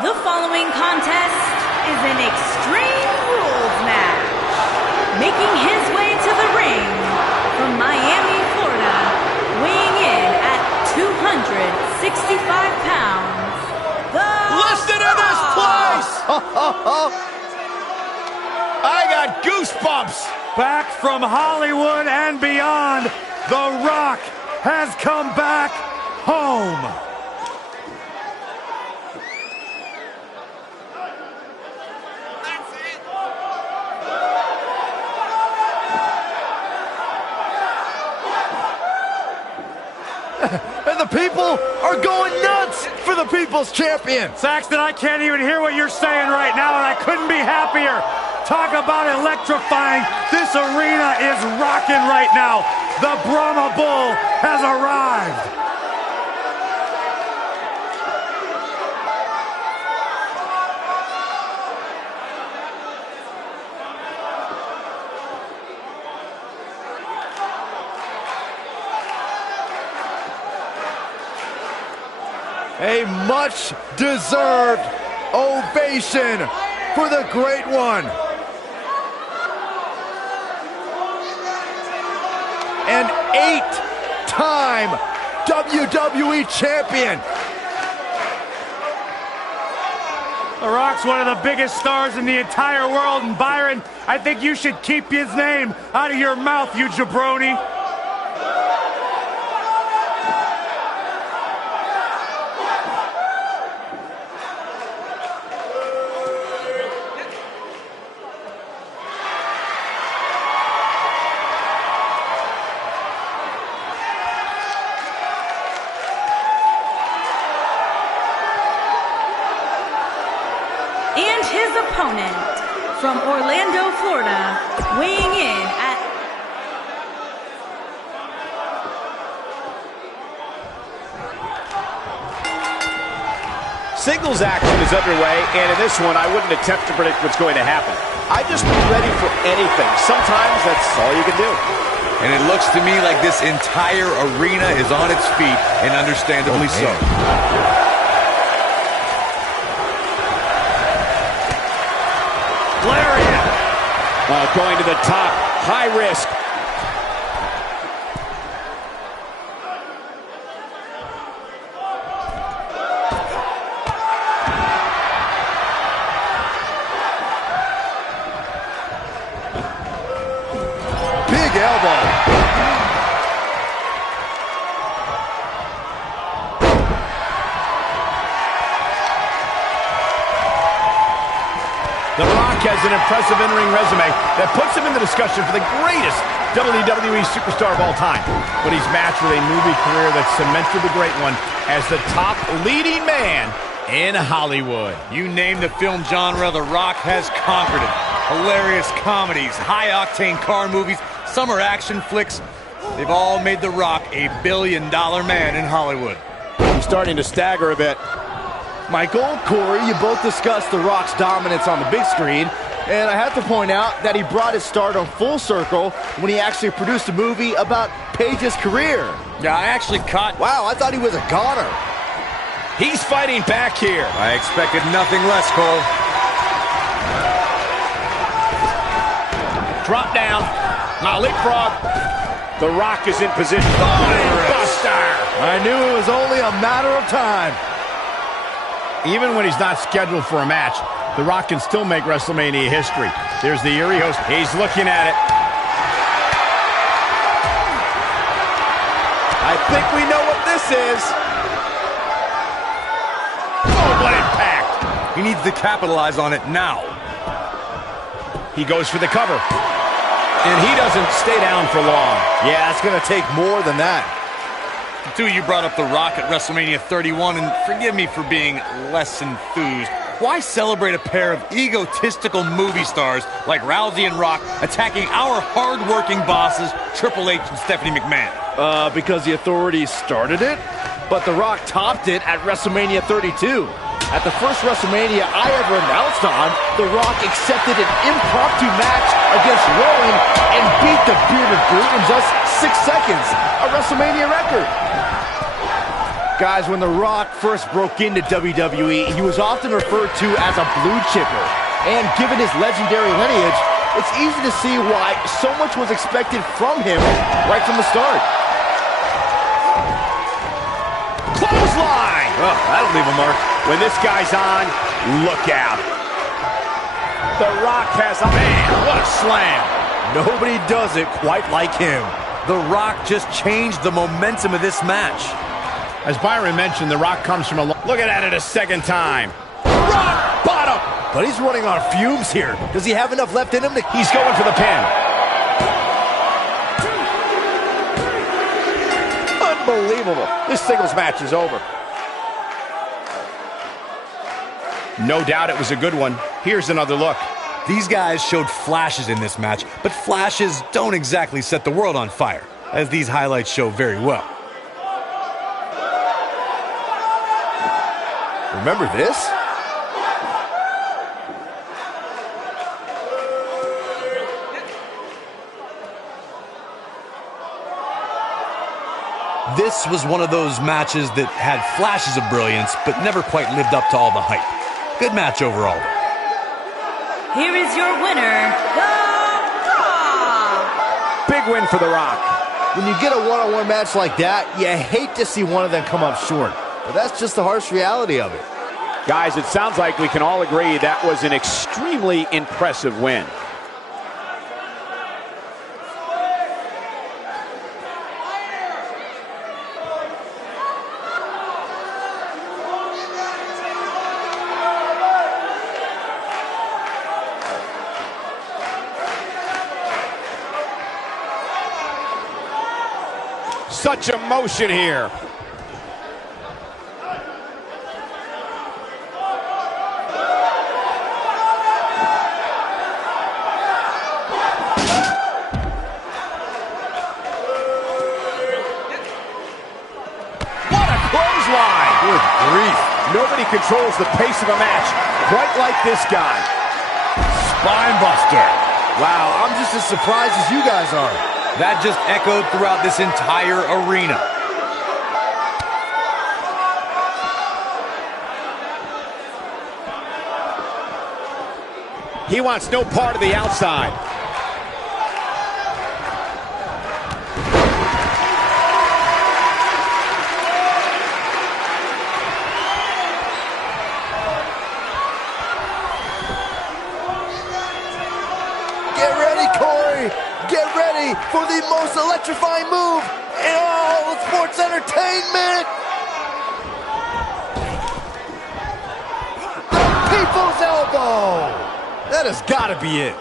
The following contest is an Extreme Rules match. Making his way to the ring from Miami, Florida, weighing in at 265 pounds, Listen to this place! I got goosebumps! Back from Hollywood and beyond, The Rock has come back home. And the people are going nuts for the People's Champion! Saxton, I can't even hear what you're saying right now, and I couldn't be happier. Talk about electrifying. This arena is rocking right now. The Brahma Bull has arrived. A much-deserved ovation for the Great One. An 8-time WWE Champion. The Rock's one of the biggest stars in the entire world, and Byron, I think you should keep his name out of your mouth, you jabroni. and his opponent from Orlando, Florida, weighing in at Singles action is underway, and in this one, I wouldn't attempt to predict what's going to happen. I just be ready for anything. Sometimes that's all you can do. And it looks to me like this entire arena is on its feet, and understandably so. Lariat! Going to the top, high risk. Big elbow. The Rock has an impressive in-ring resume that puts him in the discussion for the greatest WWE superstar of all time. But he's matched with a movie career that cemented the Great One as the top leading man in Hollywood. You name the film genre, The Rock has conquered it. Hilarious comedies, high-octane car movies, summer action flicks. They've all made The Rock a billion-dollar man in Hollywood. He's starting to stagger a bit. Michael, Corey, you both discussed The Rock's dominance on the big screen, and I have to point out that he brought his stardom full circle when he actually produced a movie about Paige's career. Yeah, I actually caught... Wow, I thought he was a goner. He's fighting back here. I expected nothing less, Cole. Drop down. Now leapfrog. The Rock is in position. Buster. I knew it was only a matter of time. Even when he's not scheduled for a match, The Rock can still make WrestleMania history. There's the Erie host. He's looking at it. I think we know what this is. Oh, what impact! He needs to capitalize on it now. He goes for the cover. And he doesn't stay down for long. Yeah, it's going to take more than that. Two, you brought up The Rock at WrestleMania 31, and forgive me for being less enthused. Why celebrate a pair of egotistical movie stars like Rousey and Rock attacking our hard-working bosses, Triple H and Stephanie McMahon? Because the authorities started it, but The Rock topped it at WrestleMania 32. At the first WrestleMania I ever announced on, The Rock accepted an impromptu match against Rowan and beat the bearded brute in just 6 seconds, a WrestleMania record. Guys, when The Rock first broke into WWE, he was often referred to as a blue chipper. And given his legendary lineage, it's easy to see why so much was expected from him right from the start. Clothesline! Oh, that'll leave a mark. When this guy's on, look out. The Rock has a man. What a slam. Nobody does it quite like him. The Rock just changed the momentum of this match. As Byron mentioned, The Rock comes from a... Look at it a second time. Rock bottom! But he's running on fumes here. Does he have enough left in him to... He's going for the pin. Unbelievable. This singles match is over. No doubt it was a good one. Here's another look. These guys showed flashes in this match, but flashes don't exactly set the world on fire, as these highlights show very well. Remember this? This was one of those matches that had flashes of brilliance, but never quite lived up to all the hype. Good match overall. Here is your winner, The Rock! Big win for The Rock. When you get a one-on-one match like that, you hate to see one of them come up short. But that's just the harsh reality of it. Guys, it sounds like we can all agree that was an extremely impressive win. Such emotion here. Good grief. Nobody controls the pace of a match quite like this guy. Spinebuster. Wow, I'm just as surprised as you guys are. That just echoed throughout this entire arena. He wants no part of the outside. Get ready, Corey. Get ready for the most electrifying move in all of sports entertainment. The People's Elbow. That has got to be it.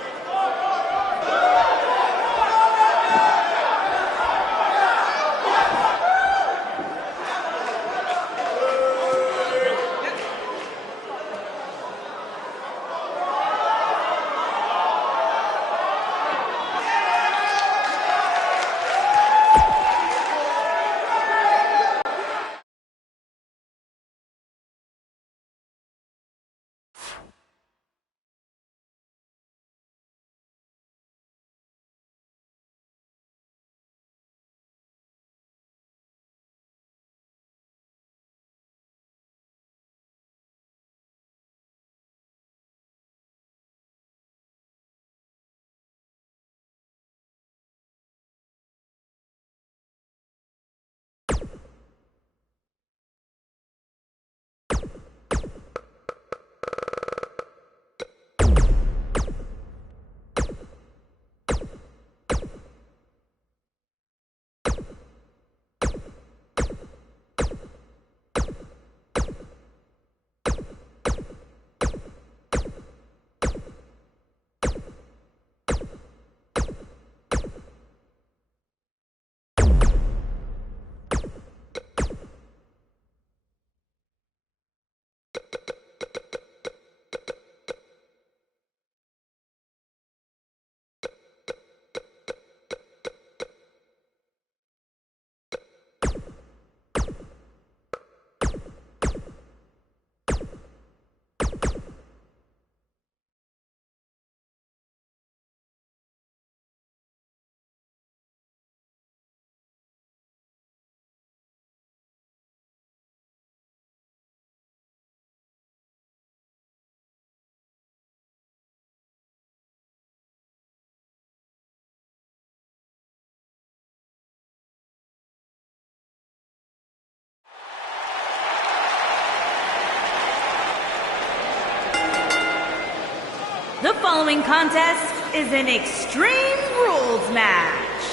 The following contest is an Extreme Rules match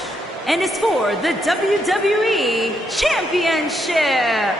and is for the WWE Championship.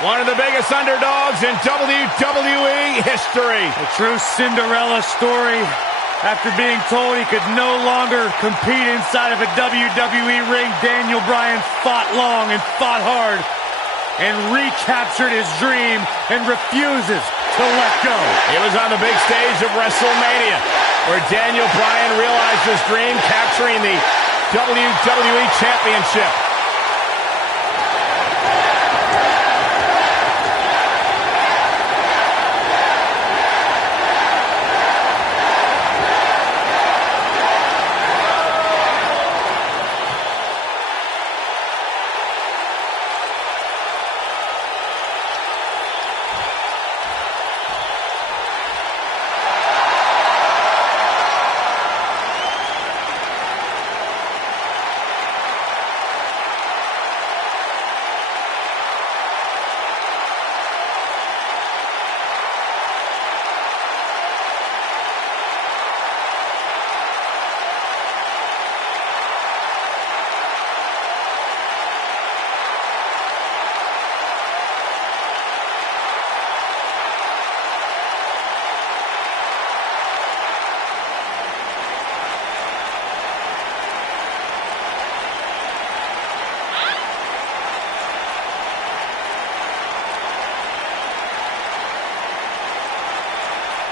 One of the biggest underdogs in WWE history. A true Cinderella story. After being told he could no longer compete inside of a WWE ring, Daniel Bryan fought long and fought hard and recaptured his dream and refuses to let go. It was on the big stage of WrestleMania where Daniel Bryan realized his dream, capturing the WWE Championship.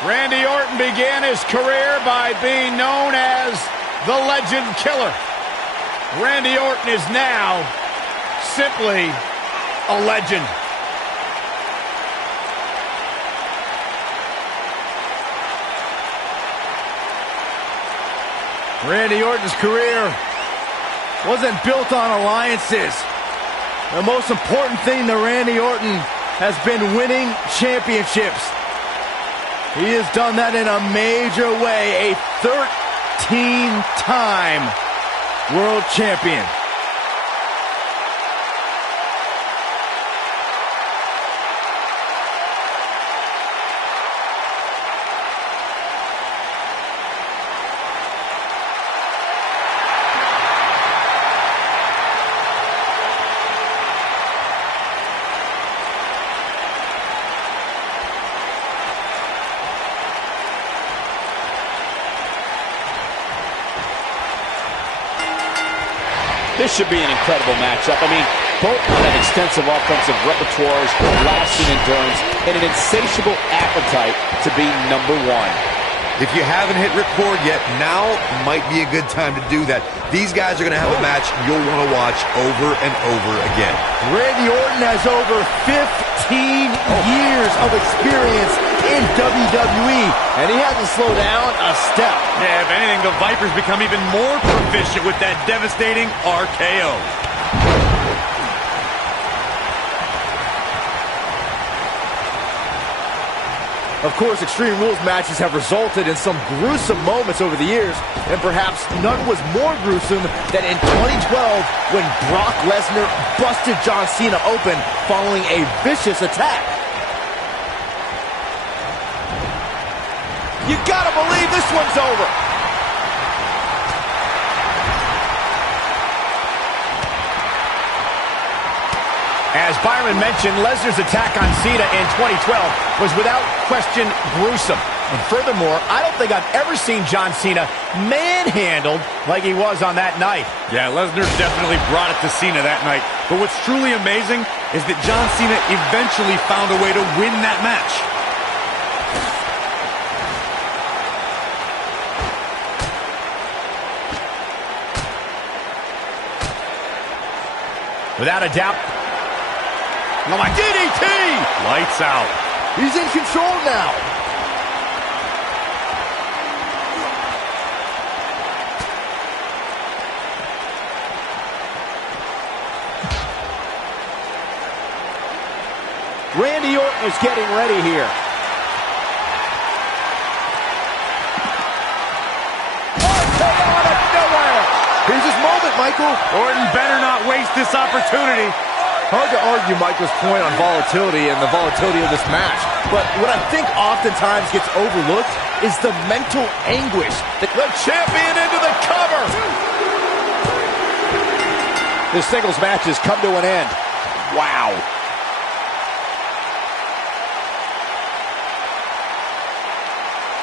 Randy Orton began his career by being known as the Legend Killer. Randy Orton is now simply a legend. Randy Orton's career wasn't built on alliances. The most important thing to Randy Orton has been winning championships. He has done that in a major way, a 13-time world champion. This should be an incredible matchup. I mean, both have extensive offensive repertoires, lasting endurance, and an insatiable appetite to be number one. If you haven't hit record yet, now might be a good time to do that. These guys are going to have a match you'll want to watch over and over again. Randy Orton has over 15 years of experience in WWE, and he hasn't slowed down a step. Yeah, if anything, the Vipers become even more proficient with that devastating RKO. Of course, Extreme Rules matches have resulted in some gruesome moments over the years, and perhaps none was more gruesome than in 2012 when Brock Lesnar busted John Cena open following a vicious attack. You gotta believe this one's over. As Byron mentioned, Lesnar's attack on Cena in 2012 was without question gruesome. And furthermore, I don't think I've ever seen John Cena manhandled like he was on that night. Yeah, Lesnar definitely brought it to Cena that night. But what's truly amazing is that John Cena eventually found a way to win that match. Without a doubt, Oh my DDT! Lights out. He's in control now. Randy Orton is getting ready here. Out of nowhere! Here's his moment, Michael. Orton better not waste this opportunity. Hard to argue Michael's point on volatility and the volatility of this match. But what I think oftentimes gets overlooked is the mental anguish. The champion into the cover! This singles match has come to an end. Wow.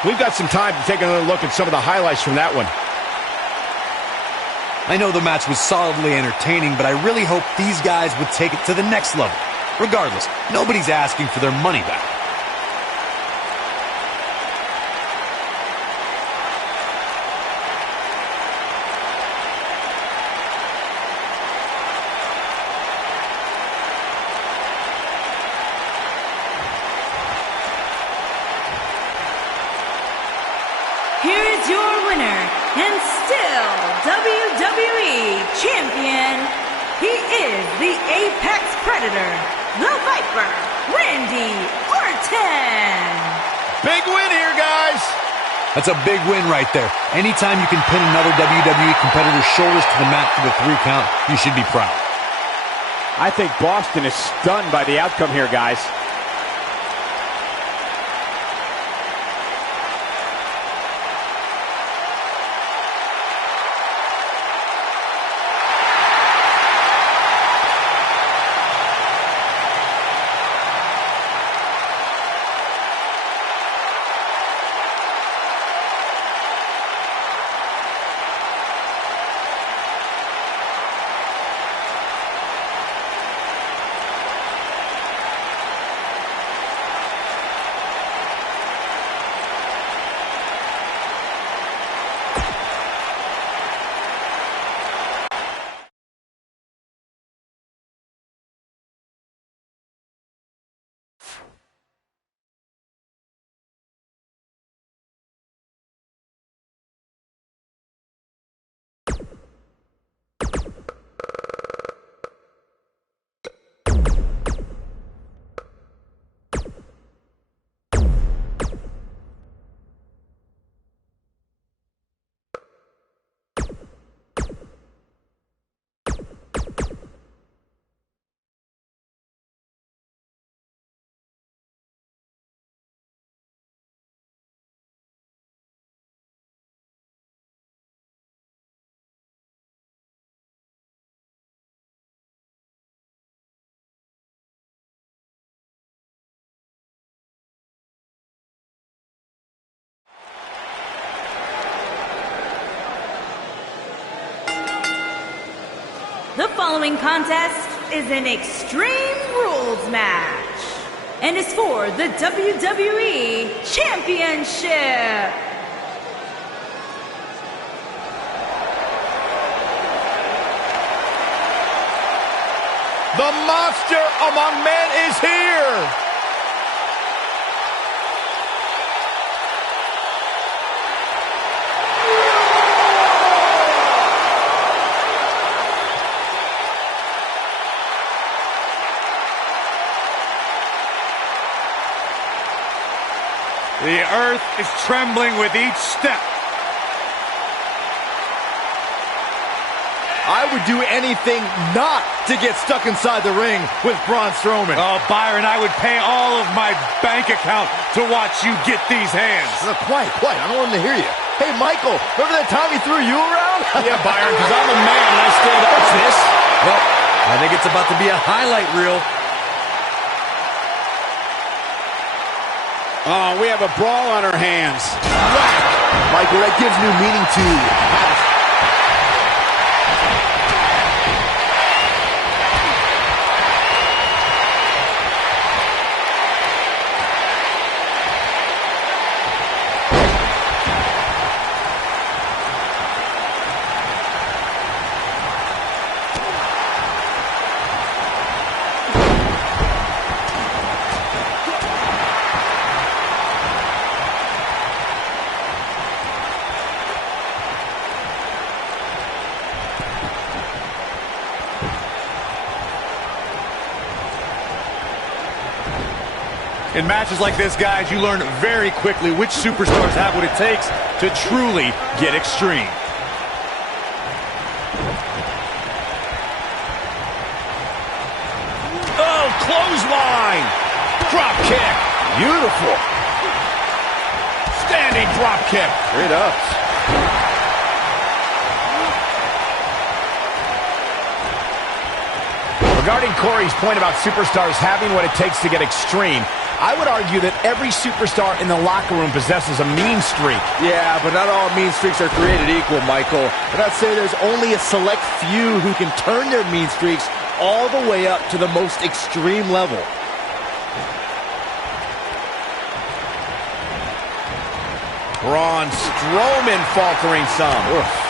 We've got some time to take another look at some of the highlights from that one. I know the match was solidly entertaining, but I really hope these guys would take it to the next level. Regardless, nobody's asking for their money back. Here is your winner, and still WWE Champion. He is the Apex Predator, the Viper, Randy Orton. Big win here, guys! That's a big win right there. Anytime you can pin another WWE competitor's shoulders to the mat for the 3 count, you should be proud. I think Boston is stunned by the outcome here, guys. The following contest is an Extreme Rules match and is for the WWE Championship. The monster among men is here! The earth is trembling with each step. I would do anything not to get stuck inside the ring with Braun Strowman. Oh, Byron, I would pay all of my bank account to watch you get these hands. Quiet. I don't want him to hear you. Hey, Michael, remember that time he threw you around? Yeah, Byron, because I'm a man and I stand up to this. Well, I think it's about to be a highlight reel. Oh, we have a brawl on our hands. Whack! Michael, that gives new meaning to In matches like this, guys, you learn very quickly which superstars have what it takes to truly get extreme. Oh, clothesline! Drop kick! Beautiful! Standing drop kick! Straight up. Regarding Corey's point about superstars having what it takes to get extreme, I would argue that every superstar in the locker room possesses a mean streak. Yeah, but not all mean streaks are created equal, Michael. And I'd say there's only a select few who can turn their mean streaks all the way up to the most extreme level. Braun Strowman faltering some.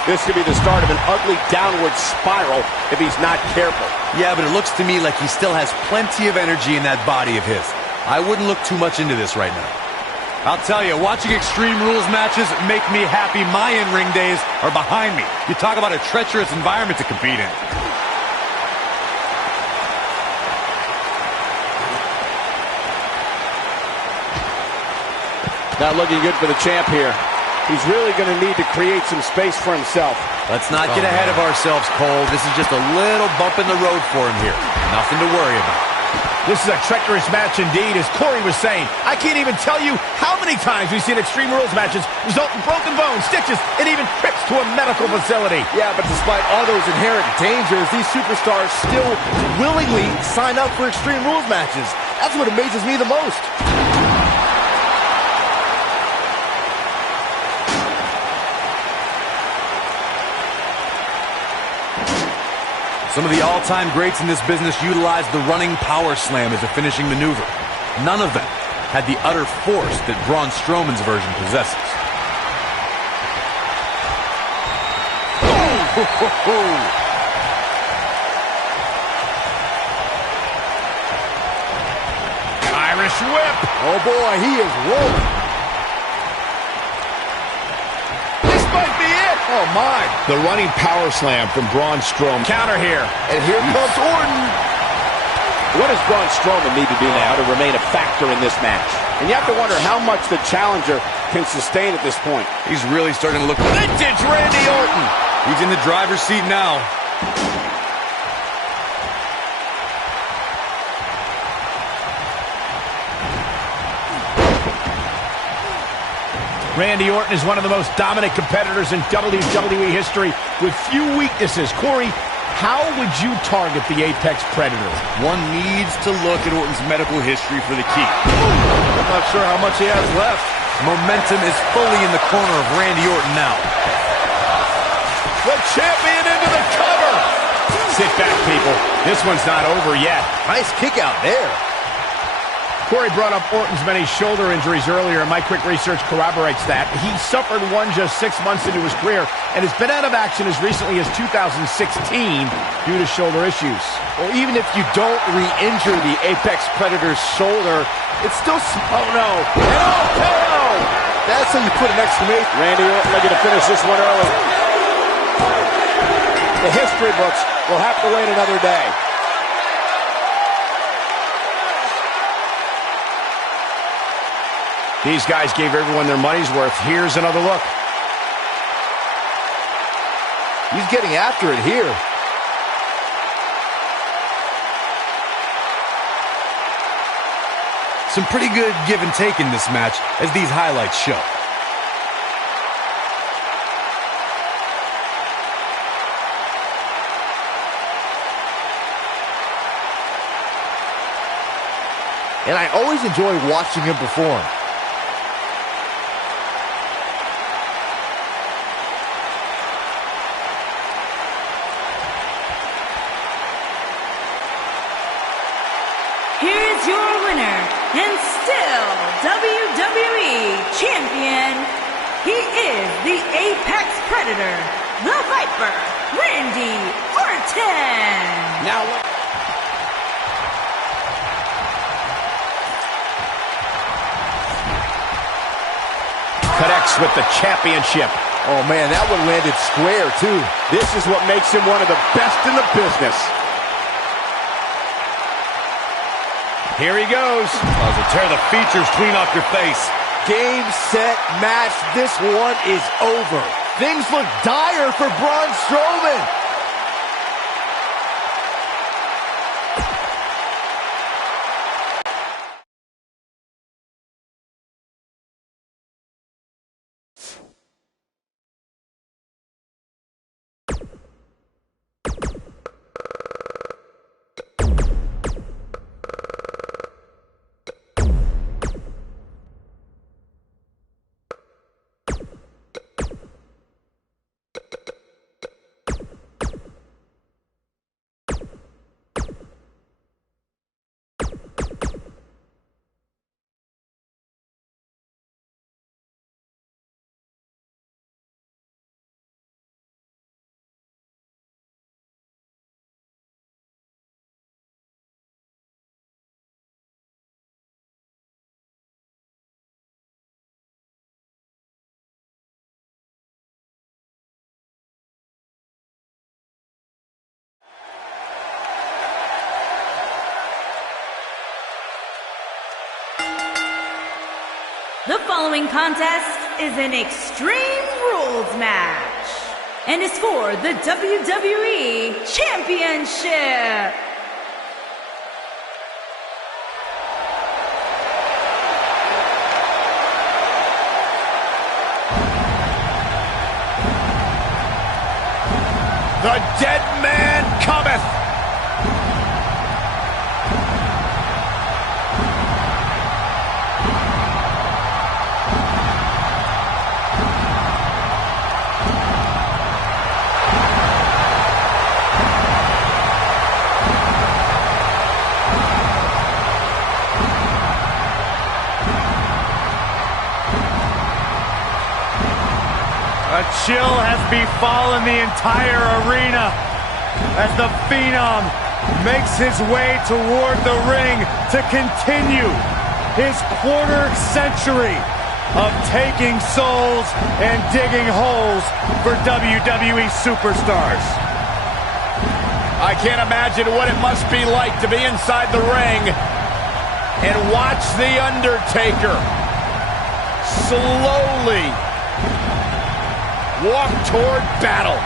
This could be the start of an ugly downward spiral if he's not careful. Yeah, but it looks to me like he still has plenty of energy in that body of his. I wouldn't look too much into this right now. I'll tell you, watching Extreme Rules matches make me happy my in-ring days are behind me. You talk about a treacherous environment to compete in. Not looking good for the champ here. He's really going to need to create some space for himself. Let's not get ahead of ourselves, Cole. This is just a little bump in the road for him here. Nothing to worry about. This is a treacherous match indeed, as Corey was saying. I can't even tell you how many times we've seen Extreme Rules matches result in broken bones, stitches, and even trips to a medical facility. Yeah, but despite all those inherent dangers, these superstars still willingly sign up for Extreme Rules matches. That's what amazes me the most. Some of the all-time greats in this business utilized the running power slam as a finishing maneuver. None of them had the utter force that Braun Strowman's version possesses. Irish whip. Oh boy, he is rolling. This might be it. Oh my. The running power slam from Braun Strowman. Counter here. And here comes Orton. What does Braun Strowman need to do now to remain a factor in this match? And you have to wonder how much the challenger can sustain at this point. He's really starting to look Vintage Randy Orton. He's in the driver's seat now. Randy Orton is one of the most dominant competitors in WWE history with few weaknesses. Corey, how would you target the Apex Predator? One needs to look at Orton's medical history for the key. I'm not sure how much he has left. Momentum is fully in the corner of Randy Orton now. The champion into the cover. Sit back, people. This one's not over yet. Nice kick out there. Corey brought up Orton's many shoulder injuries earlier, and my quick research corroborates that. He suffered one just 6 months into his career and has been out of action as recently as 2016 due to shoulder issues. Well, even if you don't re-injure the Apex Predator's shoulder, it's still... Oh, no. And oh, that's how you put an exclamation. Randy Orton looking to finish this one early. The history books will have to wait another day. These guys gave everyone their money's worth. Here's another look. He's getting after it here. Some pretty good give and take in this match, as these highlights show. And I always enjoy watching him perform. Here's your winner, and still WWE Champion. He is the Apex Predator, the Viper, Randy Orton. Now look. Connects with the championship. Oh man, that one landed square too. This is what makes him one of the best in the business. Here he goes. To tear the features clean off your face. Game, set, match. This one is over. Things look dire for Braun Strowman. The following contest is an Extreme Rules match and is for the WWE Championship. The dead man cometh. A chill has befallen the entire arena as the Phenom makes his way toward the ring to continue his quarter century of taking souls and digging holes for WWE superstars. I can't imagine what it must be like to be inside the ring and watch The Undertaker slowly walk toward battle.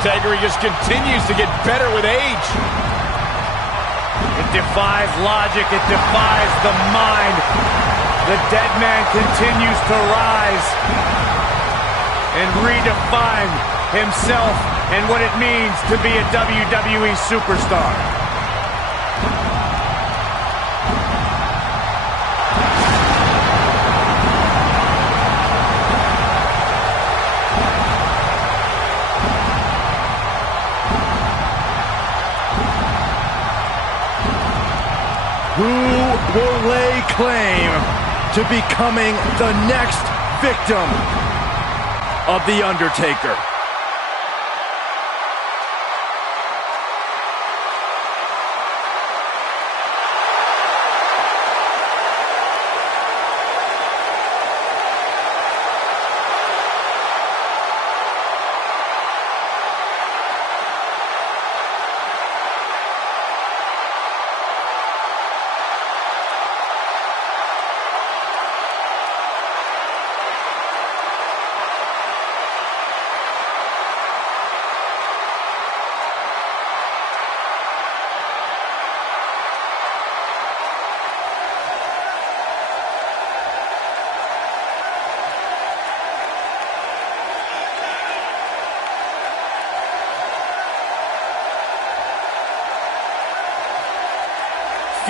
Undertaker, he just continues to get better with age. It defies logic, it defies the mind. The dead man continues to rise and redefine himself and what it means to be a WWE superstar. Who will lay claim to becoming the next victim of The Undertaker?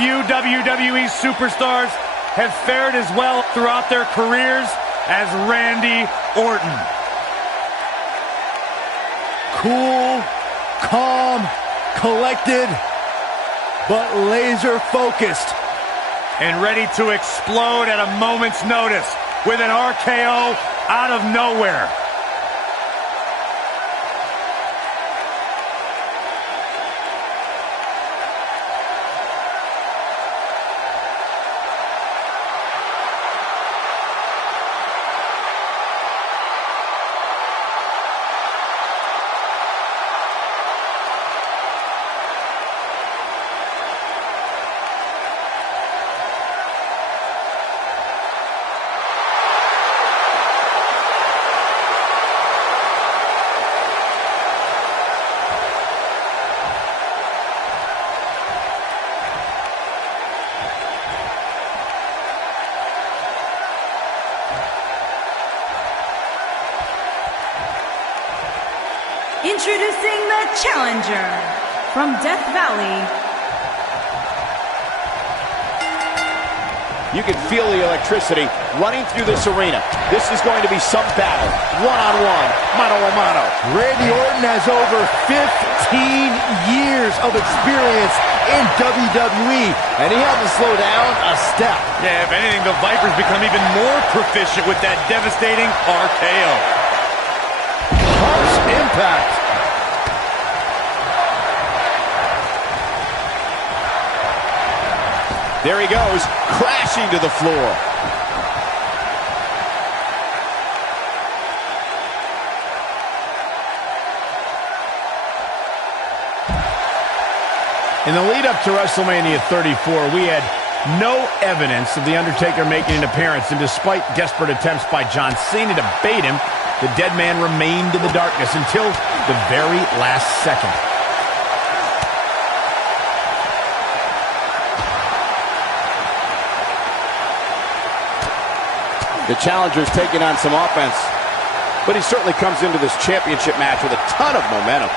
few WWE superstars have fared as well throughout their careers as Randy Orton. Cool, calm, collected, but laser focused. And ready to explode at a moment's notice with an RKO out of nowhere. Introducing the challenger from Death Valley. You can feel the electricity running through this arena. This is going to be some battle. One-on-one, mano-a-mano. Randy Orton has over 15 years of experience in WWE, and he hasn't slowed down a step. Yeah, if anything, the Vipers become even more proficient with that devastating RKO. Harsh impact. There he goes, crashing to the floor. In the lead up to WrestleMania 34, we had no evidence of The Undertaker making an appearance, and despite desperate attempts by John Cena to bait him, the dead man remained in the darkness until the very last second. The challenger's taking on some offense, but he certainly comes into this championship match with a ton of momentum.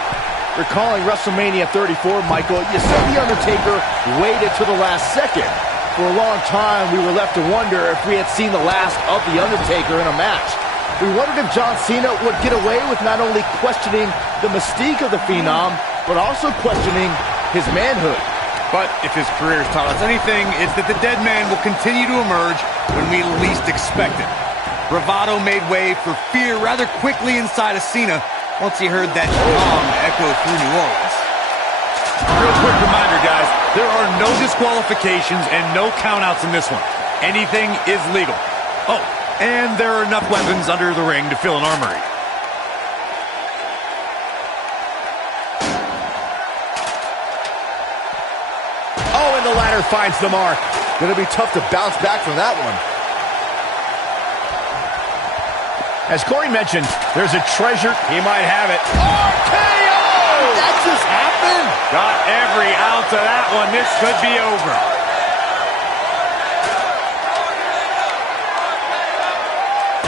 Recalling WrestleMania 34, Michael, you said The Undertaker waited to the last second. For a long time, we were left to wonder if we had seen the last of The Undertaker in a match. We wondered if John Cena would get away with not only questioning the mystique of the Phenom, but also questioning his manhood. But if his career has taught us anything, it's that the dead man will continue to emerge when we least expect it. Bravado made way for fear rather quickly inside of Cena once he heard that gong echo through New Orleans. Real quick reminder, guys, there are no disqualifications and no countouts in this one. Anything is legal. Oh, and there are enough weapons under the ring to fill an armory. Oh, and the ladder finds the mark. Gonna be tough to bounce back from that one. As Corey mentioned, there's a treasure. He might have it. RKO! That just happened? Got every ounce of that one. This could be over.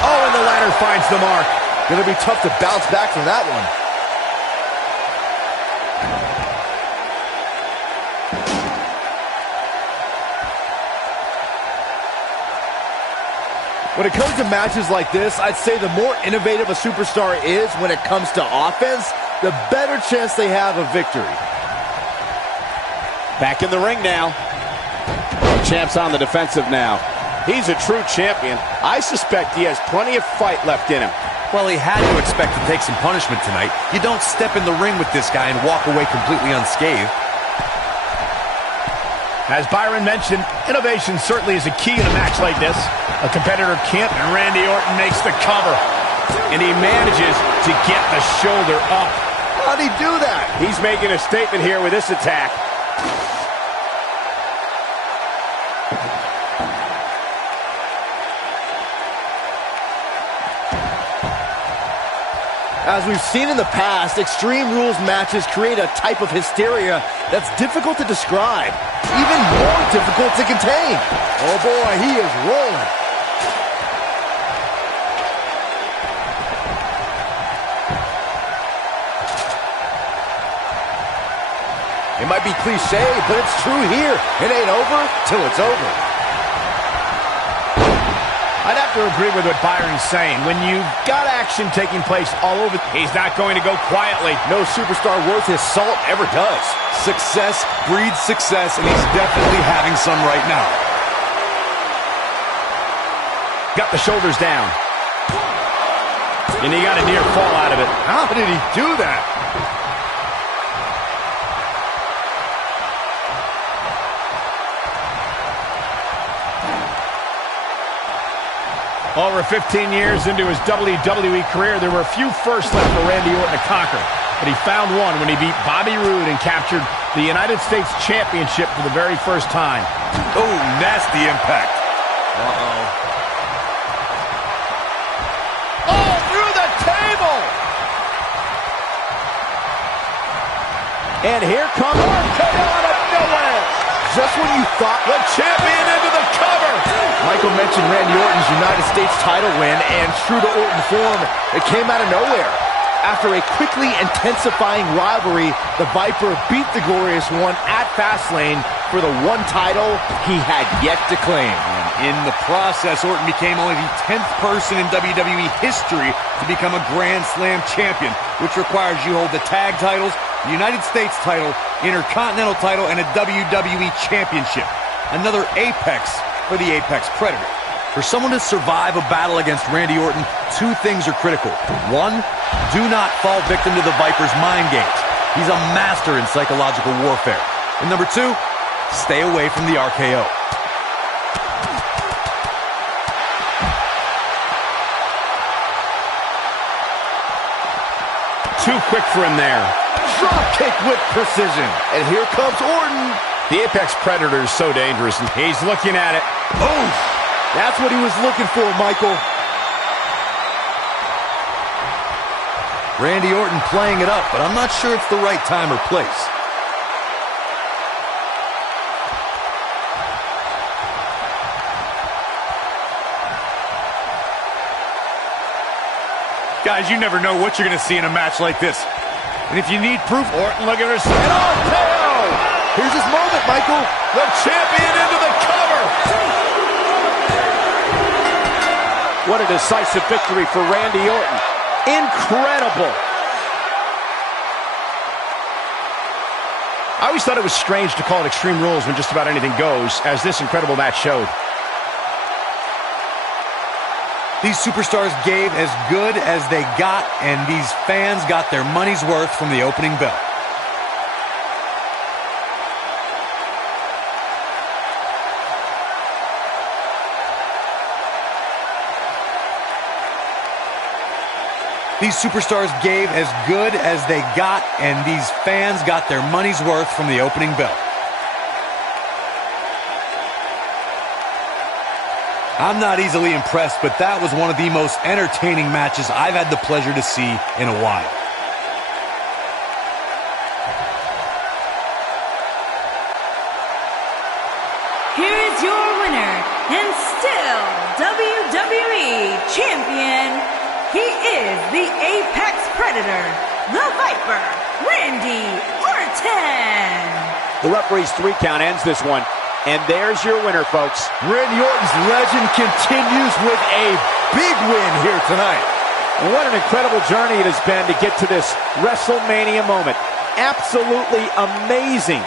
Oh, and the ladder finds the mark. Gonna be tough to bounce back from that one. When it comes to matches like this, I'd say the more innovative a superstar is when it comes to offense, the better chance they have of victory. Back in the ring now. The champ's on the defensive now. He's a true champion. I suspect he has plenty of fight left in him. Well, he had to expect to take some punishment tonight. You don't step in the ring with this guy and walk away completely unscathed. As Byron mentioned, innovation certainly is a key in a match like this. A competitor can't, and Randy Orton makes the cover. And he manages to get the shoulder up. How'd he do that? He's making a statement here with this attack. As we've seen in the past, Extreme Rules matches create a type of hysteria that's difficult to describe, even more difficult to contain. Oh boy, he is rolling. It might be cliche, but it's true here. It ain't over till it's over. I'd have to agree with what Byron's saying. When you've got action taking place all over, he's not going to go quietly. No superstar worth his salt ever does. Success breeds success, and he's definitely having some right now. Got the shoulders down. And he got a near fall out of it. How did he do that? Over 15 years into his WWE career, there were a few firsts left for Randy Orton to conquer. But he found one when he beat Bobby Roode and captured the United States Championship for the very first time. Oh, nasty impact. Uh-oh. Oh, through the table! And here comes RKO out of nowhere. Just when you thought The champion into the cover. Michael mentioned Randy Orton's United States title win, and true to Orton form, it came out of nowhere. After a quickly intensifying rivalry, the Viper beat the Glorious One at Fastlane for the one title he had yet to claim. And in the process, Orton became only the 10th person in WWE history to become a Grand Slam champion, which requires you hold the tag titles, the United States title, Intercontinental title, and a WWE championship. Another apex for the Apex Predator. For someone to survive a battle against Randy Orton, two things are critical. One, do not fall victim to the Viper's mind games. He's a master in psychological warfare. And number two, stay away from the RKO. Too quick for him there. Drop kick with precision. And here comes Orton. The Apex Predator is so dangerous. He's looking at it. Oh, that's what he was looking for, Michael. Randy Orton playing it up, but I'm not sure it's the right time or place. Guys, you never know what you're going to see in a match like this. And if you need proof, Orton looking for And RKO! Here's his moment, Michael. the champion into the cover. What a decisive victory for Randy Orton. Incredible. I always thought it was strange to call it Extreme Rules when just about anything goes, as this incredible match showed. These superstars gave as good as they got, and these fans got their money's worth from the opening bell. These superstars gave as good as they got, and these fans got their money's worth from the opening bell. I'm not easily impressed, but that was one of the most entertaining matches I've had the pleasure to see in a while. Here is your winner, and still WWE Champion. He is the Apex Predator, the Viper, Randy Orton. The referee's 3 count ends this one. And there's your winner, folks. Randy Orton's legend continues with a big win here tonight. And what an incredible journey it has been to get to this WrestleMania moment. Absolutely amazing